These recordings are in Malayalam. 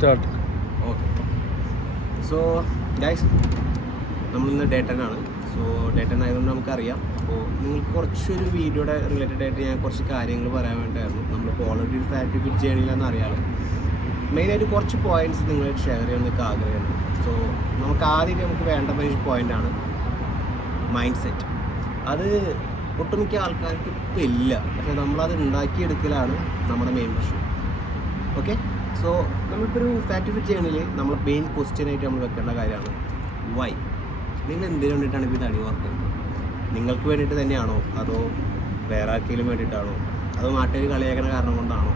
സ്റ്റാർട്ട്. ഓക്കെ. സോ ഗൈസ്, നമ്മളിന്ന് ഡേ 10 ആണ്. സോ ഡേ 10 ആയതുകൊണ്ട് നമുക്കറിയാം. അപ്പോൾ നിങ്ങൾക്ക് കുറച്ചൊരു വീഡിയോയുടെ റിലേറ്റഡ് ആയിട്ട് ഞാൻ കുറച്ച് കാര്യങ്ങൾ പറയാൻ വേണ്ടിയായിരുന്നു. നമ്മളിപ്പോൾ ഓൾറെഡി ഒരു ഫാറ്റ് ഫിറ്റ് ജേണിയിലാണെന്ന് അറിയാമല്ലോ. മെയിനായിട്ട് കുറച്ച് പോയിൻറ്റ്സ് നിങ്ങളായിട്ട് ഷെയർ ചെയ്യാൻ നിങ്ങൾക്ക് ആഗ്രഹമുണ്ട്. സോ നമുക്ക് വേണ്ട ഒരു പോയിൻ്റാണ് മൈൻഡ് സെറ്റ്. അത് ഒട്ടുമിക്ക ആൾക്കാർക്ക് ഇപ്പം ഇല്ല, പക്ഷേ നമ്മളത് ഉണ്ടാക്കിയെടുക്കലാണ് നമ്മുടെ മെയിൻ പ്രശ്നം. ഓക്കെ. സോ നമ്മളിപ്പോൾ ഒരു ഫാറ്റ് ഫിറ്റ് ജേണിയിൽ നമ്മൾ മെയിൻ ക്വസ്റ്റ്യനായിട്ട് നമ്മൾ വെക്കേണ്ട കാര്യമാണ് വൈ. നിങ്ങൾ എന്തിനു വേണ്ടിയിട്ടാണ് ഇപ്പോൾ തടി ഓർക്കുന്നത്? നിങ്ങൾക്ക് വേണ്ടിയിട്ട് തന്നെയാണോ, അതോ വേറെ ആർക്കെങ്കിലും വേണ്ടിയിട്ടാണോ, അതോ നാട്ടുകാർ കളിയാക്കുന്ന കാരണം കൊണ്ടാണോ?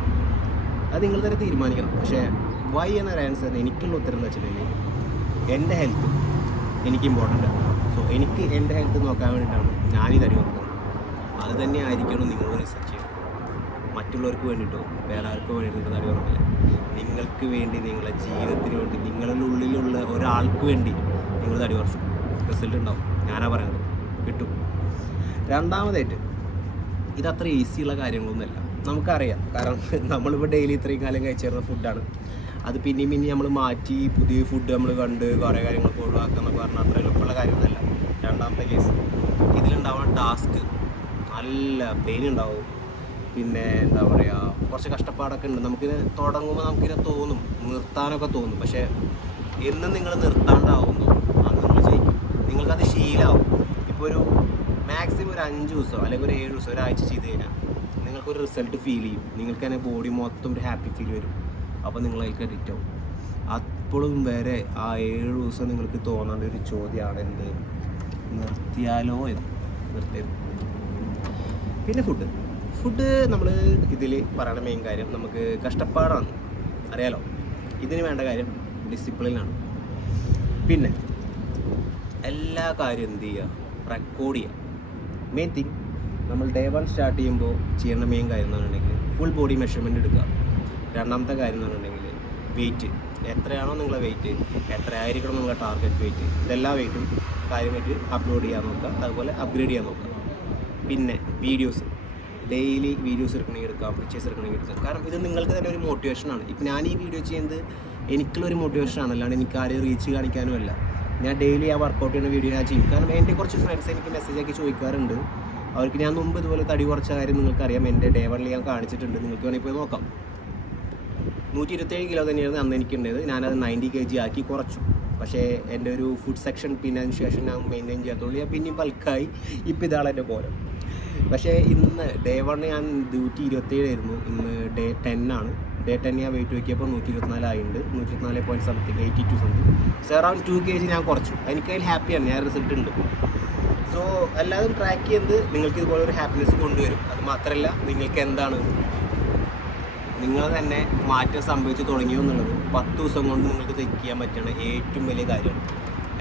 അത് നിങ്ങൾ തന്നെ തീരുമാനിക്കണം. പക്ഷേ വൈ എന്നൊരു ആൻസറിന് എനിക്കുള്ള ഉത്തരം എന്ന് വെച്ചിട്ടുണ്ടെങ്കിൽ എൻ്റെ ഹെൽത്ത് എനിക്ക് ഇമ്പോർട്ടൻ്റ് ആണ്. സോ എനിക്ക് എൻ്റെ ഹെൽത്ത് നോക്കാൻ വേണ്ടിയിട്ടാണ് ഞാനീ തടി ഓർക്കുന്നത്. അത് തന്നെ ആയിരിക്കണം നിങ്ങൾ റിസർച്ച് ചെയ്യുന്നത്. മറ്റുള്ളവർക്ക് വേണ്ടിയിട്ടോ വേറെ ആർക്കും വേണ്ടിയിട്ട് തടി ഉറപ്പില്ല. നിങ്ങൾക്ക് വേണ്ടി, നിങ്ങളുടെ ജീവിതത്തിന് വേണ്ടി, നിങ്ങളുടെ ഉള്ളിലുള്ള ഒരാൾക്ക് വേണ്ടി നിങ്ങൾ തടി ഉറച്ചു. റിസൾട്ട് ഉണ്ടാവും. ഞാനാ പറയുന്നത്, കിട്ടും. രണ്ടാമതായിട്ട്, ഇതത്ര ഈസിയുള്ള കാര്യങ്ങളൊന്നുമല്ല. നമുക്കറിയാം. കാരണം നമ്മളിപ്പോൾ ഡെയിലി ഇത്രയും കാലം കഴിച്ചിരുന്ന ഫുഡാണ്. അത് പിന്നെയും നമ്മൾ മാറ്റി പുതിയ ഫുഡ് നമ്മൾ കണ്ട് കുറേ കാര്യങ്ങളൊക്കെ ഒഴിവാക്കാമെന്നൊക്കെ പറഞ്ഞാൽ അത്ര എളുപ്പമുള്ള കാര്യമൊന്നുമല്ല. രണ്ടാമത്തെ കേസ്, ഇതിലുണ്ടാവുന്ന ടാസ്ക് നല്ല പെയിൻ ഉണ്ടാവും. പിന്നെ എന്താ പറയുക, കുറച്ച് കഷ്ടപ്പാടൊക്കെ ഉണ്ട്. നമുക്കിത് തുടങ്ങുമ്പോൾ നമുക്കിത് തോന്നും, നിർത്താനൊക്കെ തോന്നും. പക്ഷേ എന്ന് നിങ്ങൾ നിർത്താണ്ടാവുന്നു അത് നിങ്ങൾ ചെയ്യും. നിങ്ങൾക്കത് ശീലമാവും. ഇപ്പോൾ ഒരു മാക്സിമം ഒരു 5 ദിവസം അല്ലെങ്കിൽ ഒരു 7 ദിവസം, ഒരാഴ്ച ചെയ്ത് കഴിഞ്ഞാൽ നിങ്ങൾക്കൊരു റിസൾട്ട് ഫീൽ ചെയ്യും. നിങ്ങൾക്ക് തന്നെ ബോഡി മൊത്തം ഒരു ഹാപ്പി ഫീൽ വരും. അപ്പോൾ നിങ്ങൾ അതിലേക്ക് അഡിക്റ്റ് ആവും. അപ്പോഴും വരെ ആ 7 ദിവസം നിങ്ങൾക്ക് തോന്നേണ്ട ഒരു ചോദ്യമാണ് എന്ത്, നിർത്തിയാലോ എന്ന്. നിർത്തിയത്. പിന്നെ ഫുഡ് നമ്മൾ ഇതിൽ പറയുന്ന മെയിൻ കാര്യം നമുക്ക് കഷ്ടപ്പാടാണ്, അറിയാലോ. ഇതിന് വേണ്ട കാര്യം ഡിസിപ്ലിനാണ്. പിന്നെ എല്ലാ കാര്യം എന്ത് ചെയ്യുക, റെക്കോർഡ് ചെയ്യുക. മെയിൻ തിങ്, നമ്മൾ ഡേ 1 സ്റ്റാർട്ട് ചെയ്യുമ്പോൾ ചെയ്യേണ്ട മെയിൻ കാര്യം എന്ന് പറഞ്ഞിട്ടുണ്ടെങ്കിൽ ഫുൾ ബോഡി മെഷർമെൻറ്റ് എടുക്കുക. രണ്ടാമത്തെ കാര്യം എന്ന് പറഞ്ഞിട്ടുണ്ടെങ്കിൽ വെയിറ്റ്, എത്രയാണോ നിങ്ങളെ വെയിറ്റ്, എത്രയായിരിക്കണം നിങ്ങളുടെ ടാർഗറ്റ് വെയിറ്റ്, ഇതെല്ലാ വെയിറ്റും കാര്യമായിട്ട് അപ്ലോഡ് ചെയ്യാൻ നോക്കുക. അതുപോലെ അപ്ഗ്രേഡ് ചെയ്യാൻ നോക്കുക. പിന്നെ വീഡിയോസ്, ഡെയിലി വീഡിയോസ് എടുക്കാം, പിക്ചേഴ്സ് എടുക്കാം. കാരണം ഇത് നിങ്ങൾക്ക് തന്നെ ഒരു മോട്ടിവേഷനാണ്. ഇപ്പം ഞാൻ ഈ വീഡിയോ ചെയ്യുന്നത് എനിക്കുള്ളൊരു മോട്ടിവേഷനാണ്, അല്ലാണ്ട് എനിക്ക് ആരെയും റീച്ച് കാണിക്കാനും അല്ല. ഞാൻ ഡെയിലി ആ വർക്കൗട്ട് ചെയ്യുന്ന വീഡിയോ ഞാൻ ചെയ്യും. കാരണം എൻ്റെ കുറച്ച് ഫ്രണ്ട്സ് എനിക്ക് മെസ്സേജാക്കി ചോദിക്കാറുണ്ട്. അവർക്ക് ഞാൻ മുമ്പ് ഇതുപോലെ തടി കുറച്ച കാര്യം നിങ്ങൾക്കറിയാം. എൻ്റെ ഡേ 1 ഞാൻ കാണിച്ചിട്ടുണ്ട്. നിങ്ങൾക്ക് വേണമെങ്കിൽ പോയി നോക്കാം. 127 കിലോ തന്നെയായിരുന്നു അന്ന് എനിക്കുണ്ടായത്. ഞാനത് 90 kg ആക്കി കുറച്ചു. പക്ഷേ എൻ്റെ ഒരു ഫുഡ് സെക്ഷൻ പിന്നെ അതിന് ശേഷം ഞാൻ മെയിൻറ്റെയിൻ ചെയ്യാത്തുള്ളൂ. ഞാൻ പിന്നെയും ബൾക്കായി. ഇപ്പോൾ ഇതാണ് എൻ്റെ കോലം. പക്ഷേ ഇന്ന് ഡേ 1 ഞാൻ 127 ആയിരുന്നു. ഇന്ന് ഡേ 10 ആണ്. ഡേ 10 ഞാൻ വെയിറ്റ് നോക്കിയപ്പോൾ 124 ആയിട്ടുണ്ട്. 124 point something, 82 something. So around 2 kg ഞാൻ കുറച്ചു. എനിക്കതിൽ ഹാപ്പിയാണ്. ഞാൻ റിസൾട്ട് ഉണ്ട്. സോ എല്ലാതും ട്രാക്ക് ചെയ്യുന്നത് നിങ്ങൾക്ക് ഇതുപോലെ ഒരു ഹാപ്പിനെസ് കൊണ്ടുവരും. അത് മാത്രമല്ല, നിങ്ങൾക്ക് എന്താണ് നിങ്ങൾ തന്നെ മാറ്റം സംഭവിച്ച് തുടങ്ങിയോ എന്നുള്ളത് 10 ദിവസം കൊണ്ട് നിങ്ങൾക്ക് ചെക്ക് ചെയ്യാൻ പറ്റുന്ന ഏറ്റവും വലിയ കാര്യമാണ്.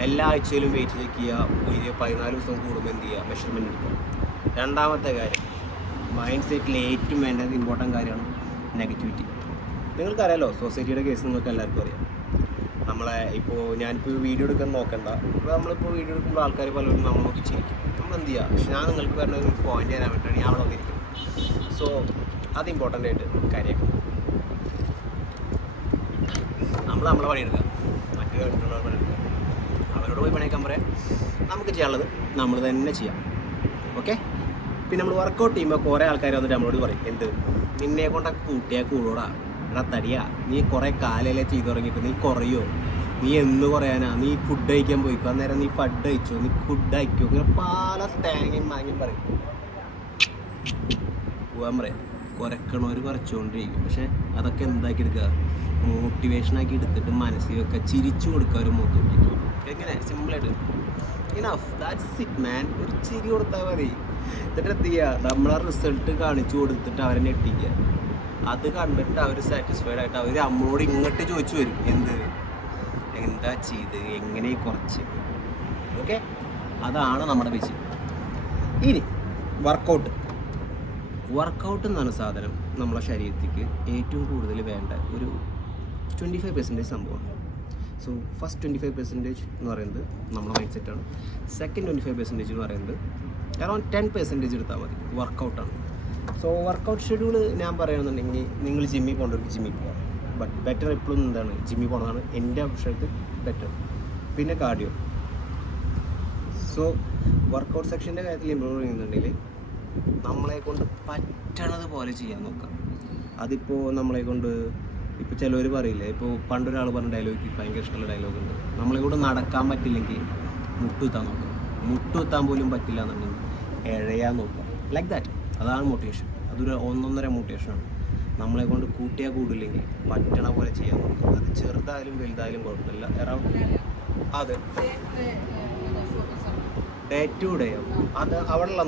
എല്ലാ ആഴ്ചയിലും വെയിറ്റ് ചെക്ക് ചെയ്യുക. 14 ദിവസം കൂടുമ്പോൾ എന്ത് ചെയ്യുക, മെഷർമെൻറ്റ് എടുക്കുക. രണ്ടാമത്തെ കാര്യം, മൈൻഡ് സെറ്റിൽ ഏറ്റവും വേണ്ടത് ഇമ്പോർട്ടൻ്റ് കാര്യമാണ് നെഗറ്റിവിറ്റി. നിങ്ങൾക്കറിയാലോ, സൊസൈറ്റിയുടെ കേസ് നിങ്ങൾക്ക് എല്ലാവർക്കും അറിയാം. നമ്മളെ ഞാനിപ്പോൾ വീഡിയോ എടുക്കാൻ നോക്കണ്ട. ഇപ്പോൾ നമ്മളിപ്പോൾ വീഡിയോ എടുക്കുമ്പോൾ ആൾക്കാർ പലരും നമ്മൾ നോക്കി ചിരിക്കും. നമ്മൾ എന്ത് ചെയ്യുക, പക്ഷെ ഞാൻ നിങ്ങൾക്ക് പറഞ്ഞ ഒരു പോയിൻ്റ് തരാൻ വേണ്ടിയിട്ടാണ് ഞാൻ അവിടെ വന്നിരിക്കും. സോ അത് ഇമ്പോർട്ടൻ്റ് ആയിട്ട് കാര്യം. നമ്മളെ പണിയെടുക്കുക, മറ്റുള്ള പണിയെടുക്കുക. അവരോട് പോയി പണിയെടുക്കാൻ പറയാം. നമുക്ക് ചെയ്യാനുള്ളത് നമ്മൾ തന്നെ ചെയ്യാം. ഓക്കെ. പിന്നെ നമ്മൾ വർക്കൗട്ട് ചെയ്യുമ്പോൾ കുറേ ആൾക്കാർ വന്നിട്ട് നമ്മളോട് പറയും, എന്ത് നിന്നെ കൊണ്ടൊക്കെ കൂട്ടിയാൽ കൂടോടാ, എടാ തടിയാ, നീ കുറേ കാലല്ലേ ചെയ്തു തുടങ്ങിയിട്ട് നീ കുറയോ, നീ എന്ന് കുറയാനാ, നീ ഫുഡ് കഴിക്കാൻ പോയിക്കോ, അന്നേരം നീ ഫുഡ് കഴിച്ചോ, നീ ഫുഡ് കഴിക്കോ, ഇങ്ങനെ പല തേങ്ങയും മാങ്ങയും പറയും. പോകാൻ പറയാം. കുറയ്ക്കണവർ കുറച്ചുകൊണ്ടിരിക്കും. പക്ഷേ അതൊക്കെ എന്താക്കി എടുക്കുക, മോട്ടിവേഷനാക്കി എടുത്തിട്ട് മനസ്സിൽ വെക്കുക, ചിരിച്ചു കൊടുക്കുക. ഒരു മുഖത്ത് നോക്കിയിട്ട് എങ്ങനെ സിമ്പിളായിട്ട് ഇനഫ്, ദാറ്റ്സ് ഇറ്റ് മാൻ. ഒരു ചിരി കൊടുത്താൽ മതി. എന്നിട്ട് എന്ത് ചെയ്യുക, നമ്മളെ റിസൾട്ട് കാണിച്ചു കൊടുത്തിട്ട് അവരെ ഞെട്ടിക്കുക. അത് കണ്ടിട്ട് അവർ സാറ്റിസ്ഫൈഡ് ആയിട്ട് അവർ നമ്മളോട് ഇങ്ങോട്ട് ചോദിച്ചു വരും, എന്താ ചെയ്ത്, എങ്ങനെ കുറച്ച്. ഓക്കെ. അതാണ് നമ്മുടെ വിജയം. ഇനി വർക്കൗട്ട് എന്നാണ് സാധനം നമ്മളെ ശരീരത്തിലേക്ക് ഏറ്റവും കൂടുതൽ വേണ്ട ഒരു 25% സംഭവമാണ്. സോ ഫസ്റ്റ് 25% എന്ന് പറയുന്നത് നമ്മുടെ മൈൻഡ് സെറ്റാണ്. സെക്കൻഡ് 25% എന്ന് പറയുന്നത് അറൗണ്ട് 10% എടുത്താൽ മതി, വർക്കൗട്ടാണ്. സോ വർക്കൗട്ട് ഷെഡ്യൂൾ ഞാൻ പറയുകയാണെന്നുണ്ടെങ്കിൽ, നിങ്ങൾ ജിമ്മിൽ പോകേണ്ടവർക്ക് ജിമ്മിൽ പോകാം. ബട്ട് ബെറ്റർ എപ്പോഴും എന്താണ് ജിമ്മിൽ പോകുന്നതാണ് എൻ്റെ അഭിപ്രായത്തിൽ ബെറ്റർ. പിന്നെ കാർഡിയോ. സോ വർക്കൗട്ട് സെക്ഷൻ്റെ കാര്യത്തിൽ ഇമ്പ്രൂവ് ചെയ്യുന്നുണ്ടെങ്കിൽ നമ്മളെ കൊണ്ട് പറ്റണത് പോലെ ചെയ്യാൻ നോക്കാം. അതിപ്പോൾ നമ്മളെ കൊണ്ട് ഇപ്പോൾ ചിലവർ പറയില്ലേ, ഇപ്പോൾ പണ്ടൊരാൾ പറഞ്ഞ ഡയലോഗ് ഭയങ്കര ഇഷ്ടമുള്ള ഡയലോഗ് ഉണ്ട്, നമ്മളെ കൂടെ നടക്കാൻ പറ്റില്ലെങ്കിൽ മുട്ടുകുത്താൻ നോക്കാം. മുട്ടുകുത്താൻ പോലും പറ്റില്ല എന്നുണ്ടെങ്കിൽ എഴയാൻ നോക്കാം. Like that. അതാണ് മോട്ടിവേഷൻ. അതൊരു ഒന്നൊന്നര മോട്ടിവേഷനാണ്. നമ്മളെ കൊണ്ട് കൂട്ടിയാൽ കൂടില്ലെങ്കിൽ പറ്റണ പോലെ ചെയ്യാൻ നോക്കാം. അത് ചെറുതായാലും വലുതായാലും കുഴപ്പമില്ല. അറൗണ്ട് അതെ ഡേ ടു ഡേ അത് അവിടെയുള്ള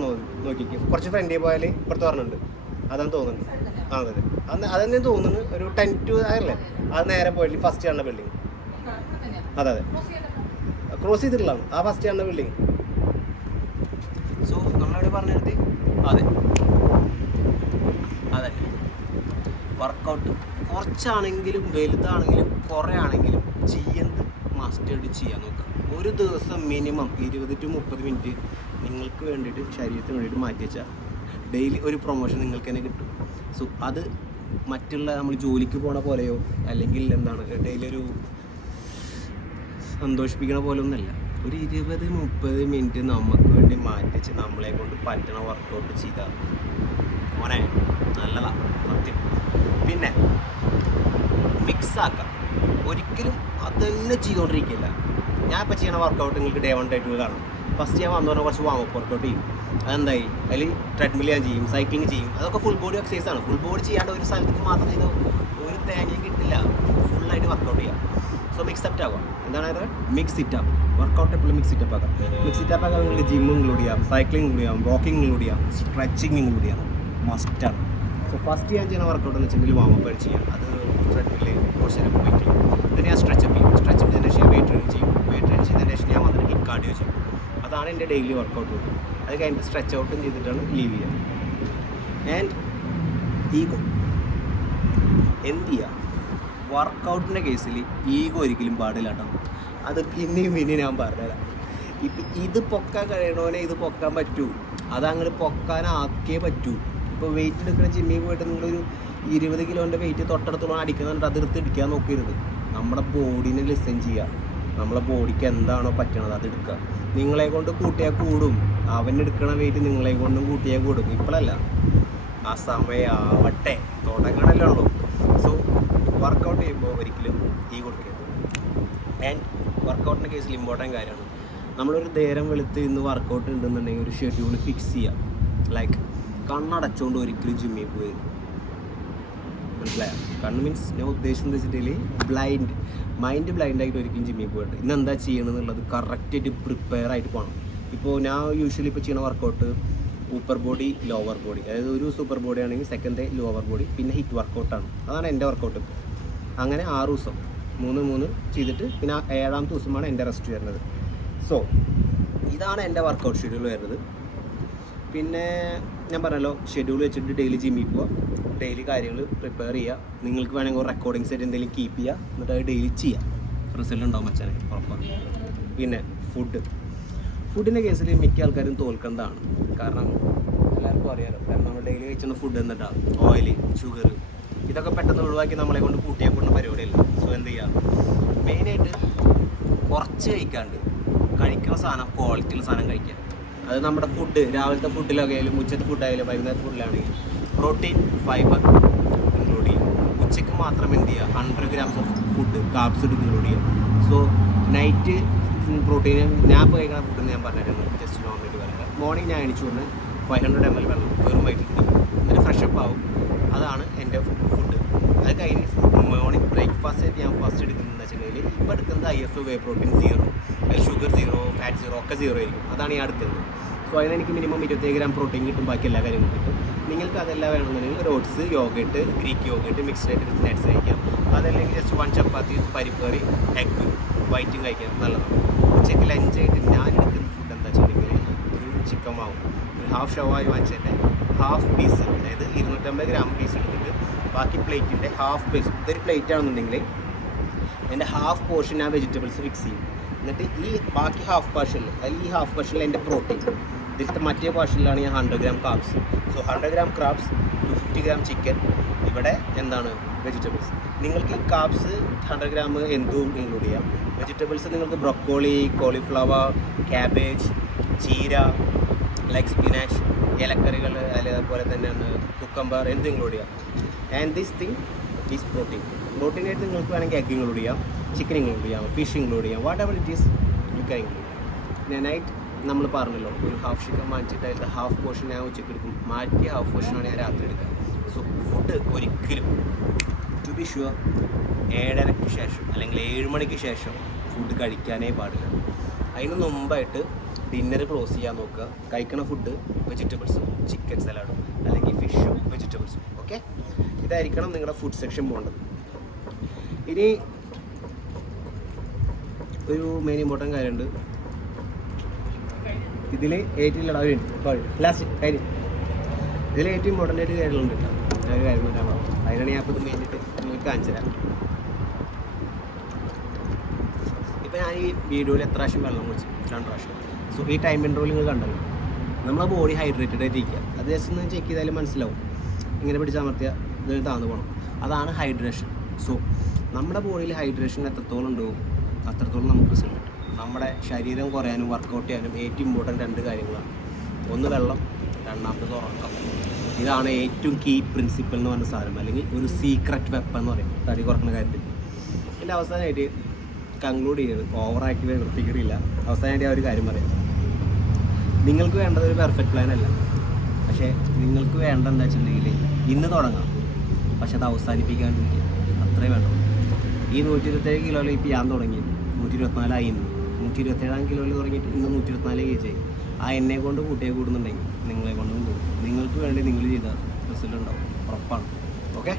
നോക്കിക്കും. കുറച്ച് ഫ്രണ്ടിൽ പോയാൽ ഇപ്പുറത്ത് പറഞ്ഞിട്ടുണ്ട്, അതാണ് തോന്നുന്നുണ്ട്. അതെ അതെന്നെ തോന്നുന്നു. ഒരു 10 to ആയല്ലേ, അത് നേരെ പോയിട്ട് ഫസ്റ്റ് കാണുന്ന ബിൽഡിങ്. അതെ ക്രോസ് ചെയ്തിട്ടുള്ളതാണ് ആ ഫസ്റ്റ് കാണുന്ന ബിൽഡിങ്. സോ നമ്മളവിടെ പറഞ്ഞിട്ട് അതെ അതന്നെ വർക്കൗട്ട് കുറച്ചാണെങ്കിലും വലുതാണെങ്കിലും കുറേ ആണെങ്കിലും ചെയ്യുന്നത് മസ്റ്റേഡ് ചെയ്യാൻ നോക്കാം. ഒരു ദിവസം മിനിമം 20 to 30 മിനിറ്റ് നിങ്ങൾക്ക് വേണ്ടിയിട്ട് ശരീരത്തിന് വേണ്ടിയിട്ട് മാറ്റി വെച്ചാൽ ഡെയിലി ഒരു പ്രൊമോഷൻ നിങ്ങൾക്ക് തന്നെ കിട്ടും. സോ അത് മറ്റുള്ള നമ്മൾ ജോലിക്ക് പോണ പോലെയോ അല്ലെങ്കിൽ എന്താണ് ഡെയിലി ഒരു സന്തോഷിപ്പിക്കണ പോലെ ഒന്നുമല്ല. ഒരു 20-30 മിനിറ്റ് നമുക്ക് വേണ്ടി മാറ്റി വെച്ച് നമ്മളെ കൊണ്ട് പറ്റണ വർക്കൗട്ട് ചെയ്താൽ മോനെ നല്ലതാണ് സത്യം. പിന്നെ മിക്സാക്കാം. ഒരിക്കലും അതന്നെ ചെയ്തുകൊണ്ടിരിക്കില്ല. ഞാൻ ഇപ്പോൾ ചെയ്യണ വർക്കൗട്ട് നിങ്ങൾക്ക് Day 1 Day 2 കാണും. ഫസ്റ്റ് ഞാൻ വന്നു പറഞ്ഞാൽ കുറച്ച് വാമപ്പ് വർക്കൗട്ട് ചെയ്യും. അതെന്തായി അതിൽ ട്രെഡ്മിൽ ഞാൻ ചെയ്യും, സൈക്ലിങ് ചെയ്യും. അതൊക്കെ ഫുൾ ബോഡി എക്സസൈസ് ആണ്. ഫുൾ ബോഡി ചെയ്യാണ്ട് ഒരു സ്ഥലത്തേക്ക് മാത്രം ചെയ്ത് ഒരു തേങ്ങയും കിട്ടില്ല. ഫുള്ളായിട്ട് വർക്കൗട്ട് ചെയ്യാം. സോ മിക്സ് അപ്പ് ആവാം. എന്താണ് മിക്സ് ഇറ്റ് അപ്പ്. വർക്കൗട്ട് എപ്പോഴും മിക്സ് ഇറ്റ് അപ്പ് ആക്കാം. മിക്സ് ഇറ്റ് അപ്പ് ആക്കാൻ നിങ്ങൾക്ക് ജിമ്മും ഇൻക്ലൂഡ് ചെയ്യാം, സൈക്ലിംഗ് ഇൻക്ലൂഡ് ചെയ്യാം, വാക്കിംഗ് ഇൻക്ലൂഡ് ചെയ്യാം, സ്ട്രെച്ചിങ് ഇൻക്ലൂഡ് ചെയ്യാം. മസ്റ്റാണ്. സോ ഫസ്റ്റ് ഞാൻ ചെയ്യുന്ന വർക്കൗട്ട് എന്ന് വെച്ചിട്ടുണ്ടെങ്കിൽ വാമപ്പ് ചെയ്യാം. അത് ട്രെഡ്മിൽ കുറച്ച് നേരം പോയിട്ട് ചെയ്യും. then ഞാൻ സ്ട്രെച്ചപ്പ് ചെയ്യും. സ്ട്രെച്ചപ്പ് ചെയ്തതിന് ശേഷം വെയിറ്റ് ട്രെയിൻ ചെയ്യും. വെയിറ്റ് ട്രെയിൻ ചെയ്തതിന് ശേഷം ഞാൻ വന്നിട്ട് ഹിറ്റ് കാർഡിയോ ചെയ്യും. അതാണ് എൻ്റെ ഡെയിലി വർക്കൗട്ട്. അത് കഴിഞ്ഞിട്ട് സ്ട്രെച്ച് ഔട്ടും ചെയ്തിട്ടാണ് ലീവ് ചെയ്യുക. ആൻഡ് ഈഗോ എന്ത് ചെയ്യുക, വർക്കൗട്ടിൻ്റെ കേസിൽ ഈഗോ ഒരിക്കലും പാടില്ല കേട്ടോ. അത് പിന്നെയും ഞാൻ പറഞ്ഞുതരാം. ഇപ്പം ഇത് പൊക്കാൻ കഴിയണോനെ ഇത് പൊക്കാൻ പറ്റൂ. അതങ്ങനെ പൊക്കാനാക്കേ പറ്റൂ. ഇപ്പോൾ വെയിറ്റ് എടുക്കുന്ന ജിമ്മിൽ പോയിട്ട് നിങ്ങളൊരു 20 കിലോൻ്റെ വെയിറ്റ് തൊട്ടടുത്തോളം അടിക്കുന്നുണ്ട്, അതെടുത്ത് ഇടിക്കാൻ നോക്കരുത്. നമ്മുടെ ബോഡീനെ ലിസൺ ചെയ്യുക. നമ്മളെ ബോഡിക്ക് എന്താണോ പറ്റണത് അത് എടുക്കുക. നിങ്ങളെ കൊണ്ട് കൂട്ടിയാൽ കൂടും. അവനെടുക്കണ വെയിറ്റ് നിങ്ങളെ കൊണ്ടും കൂട്ടിയാൽ കൂടും. ഇപ്പോഴല്ല, ആ സമയമാവട്ടെ, തുടങ്ങണല്ലോ ഉള്ളൂ. സോ വർക്കൗട്ട് ചെയ്യുമ്പോൾ ഒരിക്കലും കൊടുക്കരുത്. ആൻഡ് വർക്കൗട്ടിൻ്റെ കേസിൽ ഇമ്പോർട്ടൻറ്റ് കാര്യമാണ്, നമ്മളൊരു നേരം വെളുത്ത് ഇന്ന് വർക്കൗട്ട് ഉണ്ടെന്നുണ്ടെങ്കിൽ ഒരു ഷെഡ്യൂൾ ഫിക്സ് ചെയ്യാം. ലൈക്ക് കണ്ണടച്ചുകൊണ്ട് ഒരിക്കലും ജിമ്മിൽ പോയി മനസ്സിലായോ? കണ്ണ് മീൻസ് ഞാൻ ഉദ്ദേശിച്ചെന്ന് വെച്ചിട്ടുണ്ടെങ്കിൽ മൈൻഡ് ബ്ലൈൻഡായിട്ട് ഒരിക്കലും ജിമ്മിൽ പോയിട്ട് ഇന്ന് എന്താ ചെയ്യണമെന്നുള്ളത് കറക്റ്റായിട്ട് പ്രിപ്പയർ ആയിട്ട് പോകണം. ഇപ്പോൾ ഞാൻ യൂഷ്വലി ഇപ്പോൾ ചെയ്യുന്ന വർക്കൗട്ട് ഊപ്പർ ബോഡി ലോവർ ബോഡി, അതായത് ഒരു സൂപ്പർ ബോഡി ആണെങ്കിൽ സെക്കൻഡ് ലോവർ ബോഡി, പിന്നെ ഹിറ്റ് വർക്കൗട്ടാണ്. അതാണ് എൻ്റെ വർക്കൗട്ട്. ഇപ്പോൾ അങ്ങനെ 6 ദിവസം 3 ചെയ്തിട്ട് പിന്നെ 7ാമത്തെ ദിവസമാണ് എൻ്റെ റെസ്റ്റ് വരുന്നത്. സോ ഇതാണ് എൻ്റെ വർക്കൗട്ട് ഷെഡ്യൂൾ വരുന്നത്. പിന്നെ ഞാൻ പറഞ്ഞല്ലോ, ഷെഡ്യൂൾ വെച്ചിട്ട് ഡെയിലി ജിമ്മിൽ പോവുക, ഡെയിലി കാര്യങ്ങൾ പ്രിപ്പയർ ചെയ്യുക. നിങ്ങൾക്ക് വേണമെങ്കിൽ ഒരു റെക്കോർഡിംഗ് സെറ്റ് എന്തെങ്കിലും കീപ്പ് ചെയ്യുക, എന്നിട്ട് അത് ഡെയിലി ചെയ്യുക. റിസൾട്ട് ഉണ്ടാവും മച്ചാനെ, ഉറപ്പാണ്. പിന്നെ ഫുഡിൻ്റെ കേസിൽ മിക്ക ആൾക്കാരും തോൽക്കേണ്ടതാണ്. കാരണം എല്ലാവർക്കും അറിയാമല്ലോ, കാരണം നമ്മൾ ഡെയിലി കഴിച്ചുന്ന ഫുഡ് എന്നിട്ടാണ് ഓയിൽ, ഷുഗർ, ഇതൊക്കെ പെട്ടെന്ന് ഒഴിവാക്കി നമ്മളെ കൊണ്ട് കൂട്ടിയാൽ കൊണ്ടുള്ള പരിപാടിയില്ല. സോ എന്ത് ചെയ്യുക, മെയിനായിട്ട് കുറച്ച് കഴിക്കുന്ന സാധനം ക്വാളിറ്റിയുള്ള സാധനം കഴിക്കുക. അത് നമ്മുടെ ഫുഡ്, രാവിലത്തെ ഫുഡിലൊക്കെ ആയാലും ഉച്ചത്തെ ഫുഡായാലും വൈകുന്നേരത്തെ ഫുഡിലാണെങ്കിൽ പ്രോട്ടീൻ, ഫൈബർ ഇൻക്ലൂഡ് ചെയ്യും. ഉച്ചയ്ക്ക് മാത്രം എന്ത് ചെയ്യുക, 100 grams of food carbs include ചെയ്യുക. സോ നൈറ്റ് പ്രോട്ടീൻ ഞാൻ ഇപ്പോൾ കഴിക്കുന്ന ഫുഡ് ഞാൻ പറഞ്ഞിട്ടുണ്ട്, ജസ്റ്റ് നോർമലി പറയാം. മോർണിംഗ് ഞാൻ എണിച്ചു കൊണ്ട് 500 ml വെള്ളം വെറും വൈകിട്ട് കുടിക്കും, എന്നിട്ട് ഫ്രഷപ്പ് ആവും. അതാണ് എൻ്റെ ഫുഡ്. അത് കഴിഞ്ഞ് മോർണിംഗ് ബ്രേക്ക്ഫാസ്റ്റ് ആയിട്ട് ഞാൻ ഫസ്റ്റ് എടുക്കുന്നതെന്ന് വെച്ചിട്ടുണ്ടെങ്കിൽ ഇപ്പോൾ എടുക്കുന്നത് ISO വേ പ്രോട്ടീൻ 0, ഷുഗർ 0, ഫാറ്റ് 0 ഒക്കെ 0 ആയിരിക്കും. അതാണ് ഞാൻ എടുക്കുന്നത്. സോ അതിനെനിക്ക് മിനിമം 20 gram പ്രോട്ടീൻ കിട്ടും, ബാക്കി എല്ലാ കാര്യങ്ങളും കിട്ടും. നിങ്ങൾക്ക് അതെല്ലാം വേണമെന്നുണ്ടെങ്കിൽ ഒരു oats, yoghurt, Greek yoghurt, mixed ആയിട്ട് നട്ട്സ് കഴിക്കാം. അതല്ലെങ്കിൽ ജസ്റ്റ് 1 ചപ്പാത്തി, പരിപ്പ് കറി, എഗ്ഗ് വൈറ്റും കഴിക്കാം, നല്ലതാണ്. ഉച്ചയ്ക്ക് ലഞ്ചായിട്ട് ഞാൻ എടുക്കുന്ന ഫുഡ് എന്താ വെച്ചിട്ടുണ്ടെങ്കിൽ ഒരു ചിക്കൻ മാവും, ഒരു ഹാഫ് ഷവായി വാങ്ങിച്ചതിൻ്റെ ഹാഫ് പീസ്, അതായത് 250 gram പീസ് എടുത്തിട്ട് ബാക്കി പ്ലേറ്റിൻ്റെ ഹാഫ് പീസ്, ഇതൊരു പ്ലേറ്റ് ആണെന്നുണ്ടെങ്കിൽ എൻ്റെ ഹാഫ് പോർഷൻ ഞാൻ വെജിറ്റബിൾസ് ഫിക്സ് ചെയ്യും. എന്നിട്ട് ഈ ബാക്കി ഹാഫ് പോർഷനിൽ, അതിൽ ഈ ഹാഫ് പോർഷനിൽ എൻ്റെ പ്രോട്ടീൻ, ഇതിലത്തെ മറ്റേ പോർഷനിലാണ് ഞാൻ 100 gram carbs. So 100 gram carbs, 250 gram chicken, ഇവിടെ എന്താണ് വെജിറ്റബിൾസ്. നിങ്ങൾക്ക് ഈ കാപ്സ് 100 ഗ്രാം എന്തും ഇൻക്ലൂഡ് ചെയ്യാം. വെജിറ്റബിൾസ് നിങ്ങൾക്ക് ബ്രൊക്കോളി, കോളിഫ്ലവർ, ക്യാബേജ്, ചീര, ലൈക്ക് സ്പിനാച്ച്, ഇലക്കറികൾ, അതുപോലെ തന്നെ കുക്കമ്പർ എന്തും ഇൻക്ലൂഡ് ചെയ്യാം. ആൻഡ് ദിസ് തിങ് ഈസ് പ്രോട്ടീനായിട്ട് നിങ്ങൾക്ക് വേണമെങ്കിൽ എഗ് ഇൻക്ലൂഡ് ചെയ്യാം, ചിക്കൻ ഇൻക്ലൂഡ് ചെയ്യാം, ഫിഷ് ഇൻക്ലൂഡ് ചെയ്യാം, what ever it is you can include. പിന്നെ നൈറ്റ് നമ്മൾ പറഞ്ഞല്ലോ ഒരു ഹാഫ് ചിക്കൻ വാങ്ങിച്ചിട്ട് അതിൻ്റെ ഹാഫ് പോർഷൻ ഞാൻ ഉച്ചയ്ക്ക് എടുക്കും, മാറ്റിയ ഹാഫ് പോർഷനാണ് ഞാൻ രാത്രി എടുക്കുക. സോ ഫുഡ് ഒരിക്കലും ടു ബി ഷുവർ 7:30 ശേഷം അല്ലെങ്കിൽ 7 മണിക്ക് ശേഷം ഫുഡ് കഴിക്കാനേ പാടില്ല. അതിന് മുമ്പായിട്ട് ഡിന്നർ ക്ലോസ് ചെയ്യാൻ നോക്കുക. കഴിക്കണ ഫുഡ് വെജിറ്റബിൾസും ചിക്കൻ സലാഡും അല്ലെങ്കിൽ ഫിഷും വെജിറ്റബിൾസും. ഓക്കെ, ഇതായിരിക്കണം നിങ്ങളുടെ ഫുഡ് സെക്ഷൻ പോകേണ്ടത്. ഇനി ഒരു മെയിൻ ഇമ്പോർട്ടൻ്റ് കാര്യമുണ്ട്. ഇതിൽ ഏറ്റവും ലാസ്റ്റ് കാര്യം, ഇതിൽ ഏറ്റവും ഇമ്പോർട്ടൻ്റ് ആയിട്ട് കാര്യങ്ങളുണ്ട് കേട്ടോ. ഞാൻ ഒരു കാര്യം പറയാൻ പാടും, അതിനാണ് ഞാൻ ഇപ്പോൾ ഇത് മെയിനായിട്ട് നിങ്ങൾക്ക് കാണിച്ചു തരാം. ഇപ്പോൾ ഞാൻ ഈ വീഡിയോയിൽ എത്ര പ്രാവശ്യം വെള്ളം കുടിച്ചു? 2 പ്രാവശ്യം. സോ ഈ ടൈം ഇൻട്രോയിൽ നിങ്ങൾ കണ്ടല്ലോ, നമ്മളെ ബോഡി ഹൈഡ്രേറ്റഡ് ആയിട്ട് ഇരിക്കുക. അത് ജസ്റ്റ് ഒന്ന് ചെക്ക് ചെയ്താലും മനസ്സിലാവും. ഇങ്ങനെ പിടിച്ചമർത്തിയാൽ ഇത് താഴ്ന്നു പോകണം. അതാണ് ഹൈഡ്രേഷൻ. സോ നമ്മുടെ ബോഡിയിൽ ഹൈഡ്രേഷൻ എത്രത്തോളം ഉണ്ടാവും അത്രത്തോളം നമുക്ക് റിസൾട്ട് കിട്ടും. നമ്മുടെ ശരീരം കുറയാനും വർക്കൗട്ട് ചെയ്യാനും ഏറ്റവും ഇമ്പോർട്ടൻ്റ് 2 കാര്യങ്ങളാണ്. ഒന്ന് വെള്ളം, രണ്ടാമത്തത് ഉറക്കം. ഇതാണ് ഏറ്റവും കീ പ്രിൻസിപ്പൽ എന്ന് പറഞ്ഞ സാധനം, അല്ലെങ്കിൽ ഒരു സീക്രട്ട് വെപ്പൺ എന്ന് പറയും തടി കുറക്കുന്ന കാര്യത്തിൽ. എൻ്റെ അവസാനമായിട്ട് കൺക്ലൂഡ് ചെയ്ത് ഓവറാക്കി നിർത്തിക്കിടില്ല. അവസാനമായിട്ട് ആ ഒരു കാര്യം പറയാം. നിങ്ങൾക്ക് വേണ്ടത് ഒരു പെർഫെക്റ്റ് പ്ലാൻ അല്ല, പക്ഷേ നിങ്ങൾക്ക് വേണ്ട എന്താ വെച്ചിട്ടുണ്ടെങ്കിൽ ഇന്ന് തുടങ്ങാം, പക്ഷെ അത് അവസാനിപ്പിക്കാൻ പറ്റും. അത്രേ വേണ്ട. ഈ 127 കിലോയിൽ ഇപ്പോൾ ഞാൻ തുടങ്ങിയിട്ട് 124 ആയി. ഇന്ന് 127 കിലോയിൽ തുടങ്ങിയിട്ട് ഇന്ന് 124 kg ആയി. ആ എന്നെ കൊണ്ട് കൂട്ടിയെ കൂടുന്നുണ്ടെങ്കിൽ നിങ്ങളെ കൊണ്ടും പോകും. നിങ്ങൾക്ക് വേണ്ടി നിങ്ങൾ ചെയ്താൽ റിസൾട്ട് ഉണ്ടാവും, ഉറപ്പാണ്. ഓക്കെ.